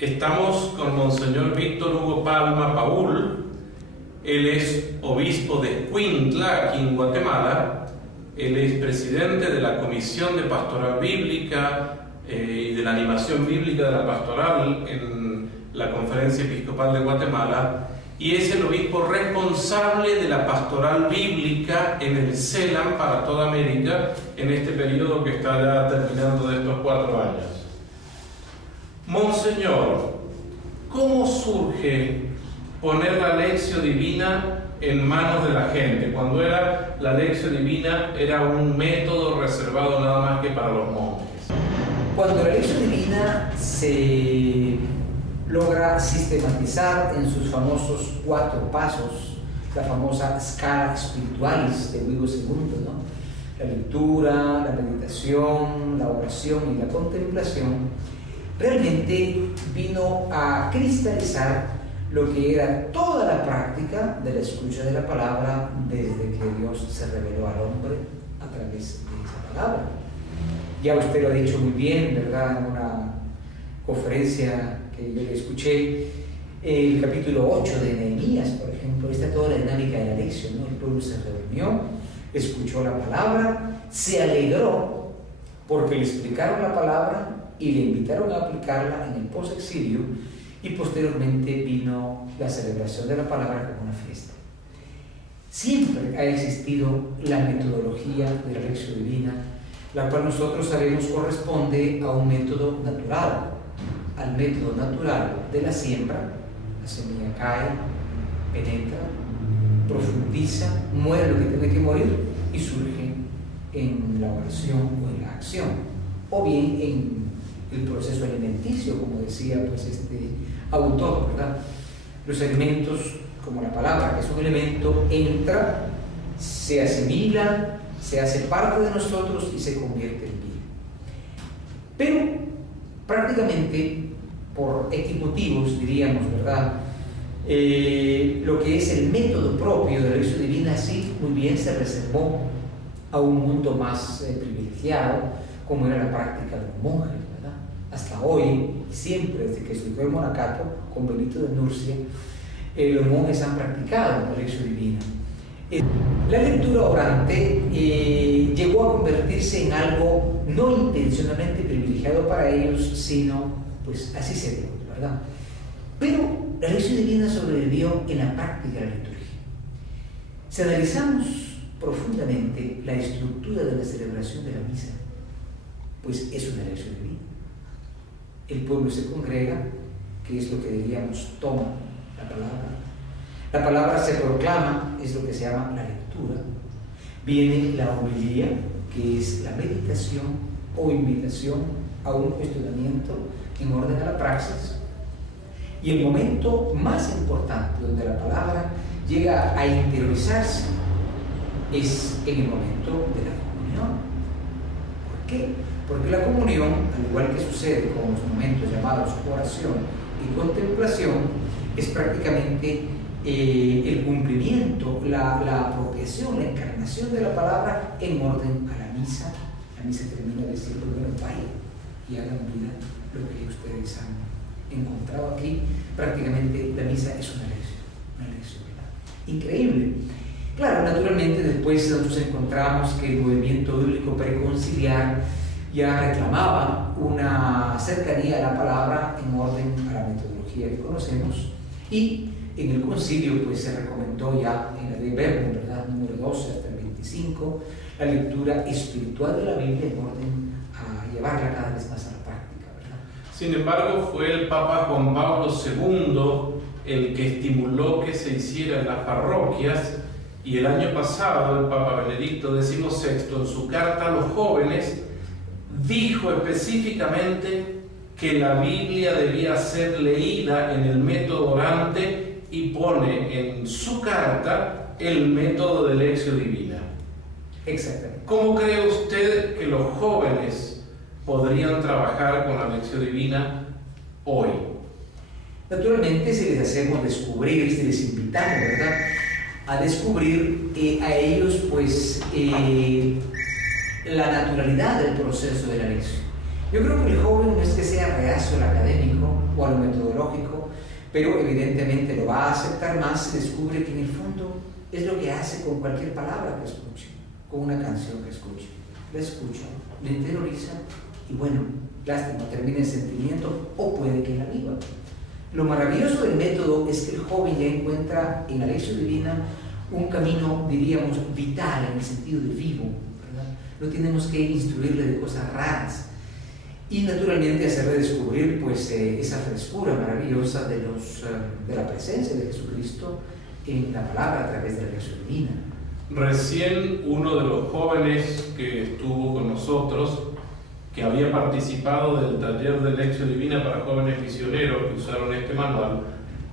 Estamos con Monseñor Víctor Hugo Palma Paul. Él es obispo de Escuintla, aquí en Guatemala. Él es presidente de la Comisión de Pastoral Bíblica y de la Animación Bíblica de la Pastoral en la Conferencia Episcopal de Guatemala, y es el obispo responsable de la Pastoral Bíblica en el CELAM para toda América en este periodo que está ya terminando de estos 4 años. Monseñor, ¿cómo surge poner la Lectio Divina en manos de la gente? Cuando era la Lectio Divina era un método reservado nada más que para los monjes. Cuando la Lectio Divina se logra sistematizar en sus famosos 4 pasos, la famosa Scala Spiritualis de Guido II, ¿no? La lectura, la meditación, la oración y la contemplación, realmente vino a cristalizar lo que era toda la práctica de la escucha de la palabra desde que Dios se reveló al hombre a través de esa palabra. Ya usted lo ha dicho muy bien, ¿verdad? En una conferencia que yo le escuché, el capítulo 8 de Nehemías, por ejemplo, está toda la dinámica de la lección, ¿no? El pueblo se reunió, escuchó la palabra, se alegró porque le explicaron la palabra y le invitaron a aplicarla en el post-exilio, y posteriormente vino la celebración de la palabra como una fiesta. Siempre ha existido la metodología de la Lectio Divina, la cual nosotros sabemos corresponde a un método natural, al método natural de la siembra. La semilla cae, penetra, profundiza, muere lo que tiene que morir y surge en la oración o en la acción, o bien en el proceso alimenticio, como decía pues este autor, ¿verdad? Los alimentos, como la palabra, que es un elemento, entra, se asimila, se hace parte de nosotros y se convierte en vida. Pero prácticamente por X motivos, diríamos, ¿verdad? Lo que es el método propio de la Lectio Divina, sí, muy bien se reservó a un mundo más privilegiado, como era la práctica de los monjes. Hasta hoy, y siempre desde que surgió el monacato con Benito de Nursia, los monjes han practicado la Lectio Divina. La lectura orante llegó a convertirse en algo no intencionalmente privilegiado para ellos, sino pues así se dio, ¿verdad? Pero la Lectio Divina sobrevivió en la práctica de la liturgia. Si analizamos profundamente la estructura de la celebración de la misa, pues es una Lectio Divina. El pueblo se congrega, que es lo que diríamos, toma la palabra. La palabra se proclama, es lo que se llama la lectura. Viene la homilía, que es la meditación o invitación a un estudiamiento en orden a la praxis. Y el momento más importante donde la palabra llega a interiorizarse es en el momento de la comunión. ¿Por qué? Porque la comunión, al igual que sucede con los momentos llamados oración y contemplación, es prácticamente el cumplimiento, la apropiación, la encarnación de la palabra en orden a la misa. La misa termina diciendo, bueno, vayan y hagan vida lo que ustedes han encontrado aquí. Prácticamente la misa es una lección, ¿verdad? Increíble. Claro, naturalmente después nosotros encontramos que el movimiento bíblico preconciliar ya reclamaba una cercanía a la palabra en orden a la metodología que conocemos, y en el concilio pues se recomendó ya en la de Verbum, ¿verdad?, número 12 hasta el 25, la lectura espiritual de la Biblia en orden a llevarla cada vez más a la práctica, ¿verdad? Sin embargo, fue el Papa Juan Pablo II el que estimuló que se hiciera en las parroquias, y el año pasado el Papa Benedicto XVI, en su carta a los jóvenes, dijo específicamente que la Biblia debía ser leída en el método orante, y pone en su carta el método de Lectio Divina. Exactamente. ¿Cómo cree usted que los jóvenes podrían trabajar con la Lectio Divina hoy? Naturalmente, si les hacemos descubrir, si les invitamos, ¿verdad?, a descubrir a ellos pues la naturalidad del proceso de la lección. Yo creo que el joven no es que sea reacio al académico o a lo metodológico, pero evidentemente lo va a aceptar más si descubre que en el fondo es lo que hace con cualquier palabra que escuche, con una canción que escuche. La escucha, la interioriza y bueno, lástima, termina en sentimiento o puede que la viva. Lo maravilloso del método es que el joven ya encuentra en la lección divina un camino, diríamos, vital en el sentido de vivo, ¿verdad? No tenemos que instruirle de cosas raras y naturalmente hacerle descubrir pues esa frescura maravillosa de la presencia de Jesucristo en la palabra a través de la lección divina. Recién uno de los jóvenes que estuvo con nosotros, que había participado del taller de lección divina para jóvenes misioneros que usaron este manual,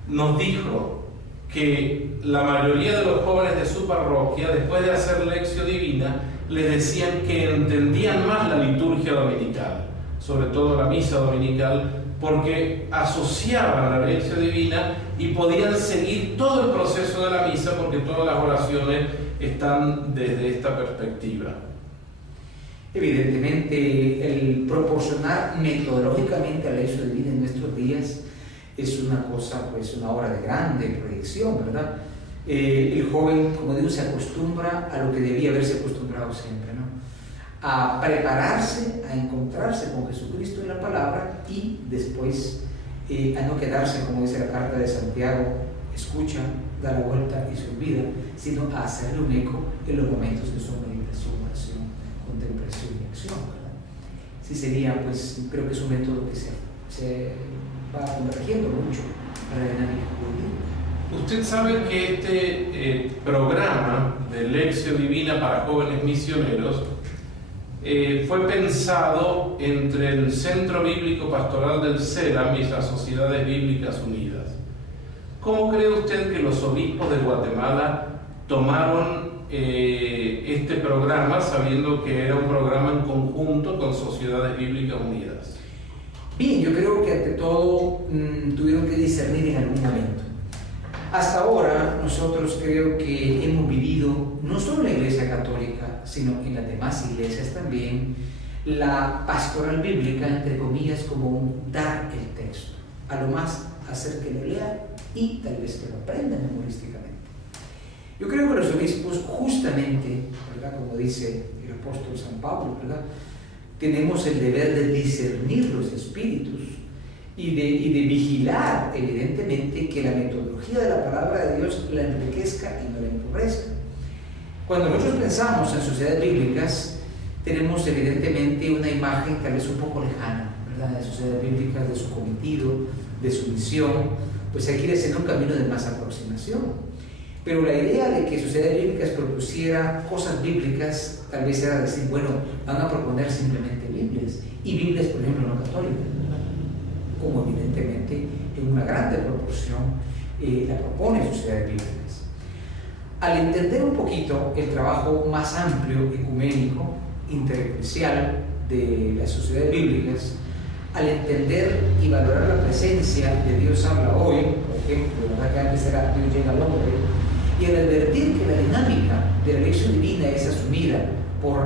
nos dijo que la mayoría de los jóvenes de su parroquia, después de hacer lección divina, les decían que entendían más la liturgia dominical, sobre todo la misa dominical, porque asociaban la lección divina y podían seguir todo el proceso de la misa porque todas las oraciones están desde esta perspectiva. Evidentemente, el proporcionar metodológicamente a la lección divina en nuestros días es una cosa, pues una obra de grande proyección, ¿verdad? El joven, como digo, se acostumbra a lo que debía haberse acostumbrado siempre, ¿no? A prepararse, a encontrarse con Jesucristo en la palabra y después a no quedarse, como dice la carta de Santiago, escucha, da la vuelta y se olvida, sino a hacerle un eco en los momentos que son meditación, oración, contemplación y acción, ¿verdad? Sí sería, pues, creo que es un método que se va convergiendo mucho para la dinámica juvenil. Usted sabe que este programa de lección divina para jóvenes misioneros fue pensado entre el Centro Bíblico Pastoral del CERAM y las Sociedades Bíblicas Unidas. ¿Cómo cree usted que los obispos de Guatemala tomaron este programa sabiendo que era un programa en conjunto con Sociedades Bíblicas Unidas? Bien, yo creo que ante todo tuvieron que discernir en algún momento. Hasta ahora nosotros creo que hemos vivido, no solo en la Iglesia Católica, sino en las demás iglesias también, la pastoral bíblica, entre comillas, como un dar el texto, a lo más hacer que lo lean y tal vez que lo aprendan memorísticamente. Yo creo que los obispos justamente, ¿verdad? Como dice el apóstol San Pablo, ¿verdad? Tenemos el deber de discernir los espíritus y de vigilar, evidentemente, que la metodología de la palabra de Dios la enriquezca y no la empobrezca. Cuando nosotros pensamos en sociedades bíblicas, tenemos evidentemente una imagen tal vez un poco lejana, ¿verdad? De sociedades bíblicas, de su cometido, de su misión, pues hay que ir haciendo un camino de más aproximación. Pero la idea de que sociedades bíblicas propusiera cosas bíblicas, tal vez era decir, bueno, van a proponer simplemente Biblias, y Biblias, por ejemplo, no católicas, ¿verdad? Como evidentemente en una grande proporción la proponen sociedades bíblicas. Al entender un poquito el trabajo más amplio, ecuménico, intereclesial de las sociedades bíblicas, al entender y valorar la presencia de Dios habla hoy, por ejemplo, ¿verdad? Que antes era Dios llega al hombre, y al advertir que la dinámica de la lección divina es asumida por